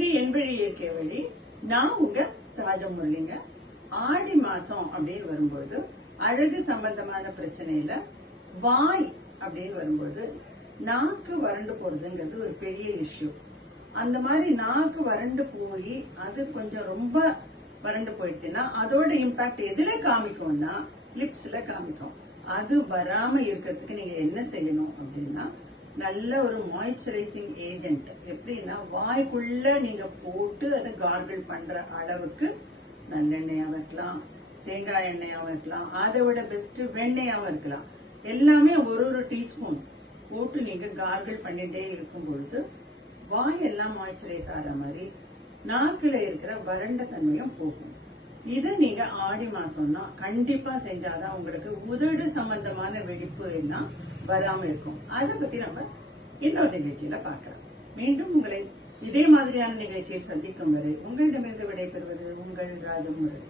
இது என் வழி இயற்கை வழி. நான் உங்க ராஜமுரளிங்க. ஆடி மாசம் அப்படின்னு வரும்போது அழகு சம்பந்தமான பிரச்சனையில வாய் அப்படின்னு வரும்போது நாக்கு வறண்டு போறதுங்கிறது ஒரு பெரிய இஷ்யூ. அந்த மாதிரி நாக்கு வறண்டு போய் அது கொஞ்சம் ரொம்ப வறண்டு போயிடுச்சுன்னா அதோட இம்பாக்ட் எதுல காமிக்கும்னா லிப்ஸ்ல காமிக்கும். அது வராம இருக்கிறதுக்கு நீங்க என்ன செய்யணும் அப்படின்னா, நல்ல ஒரு மாய்ஸ்சரைசிங் ஏஜென்ட் எப்படின்னா வாய்க்குள்ள நீங்க போட்டு அதை கார்கிள் பண்ற அளவுக்கு நல்லெண்ணெயாவும் இருக்கலாம், தேங்காய் எண்ணெயாவும் இருக்கலாம், அதை விட பெஸ்ட் வெண்ணெயாவும் இருக்கலாம். எல்லாமே ஒரு டீஸ்பூன் போட்டு நீங்க கார்கிள் பண்ணிட்டே இருக்கும் பொழுது வாயெல்லாம் மாய்ஸ்சரைஸ் ஆகிற மாதிரி நாக்குல இருக்கிற வறண்ட தன்மையும் போகும். இதை நீங்க ஆடி மாசம்னா கண்டிப்பா செஞ்சாதான் உங்களுக்கு உதடு சம்பந்தமான வெடிப்பு எல்லாம் வராம இருக்கும். அதை பத்தி நம்ம இன்னொரு நிகழ்ச்சியில பார்க்கலாம். மீண்டும் உங்களை இதே மாதிரியான நிகழ்ச்சியில் சந்திக்கும் வரை உங்களிடமிருந்து விடைபெறுவது உங்கள் ராஜமுரளி.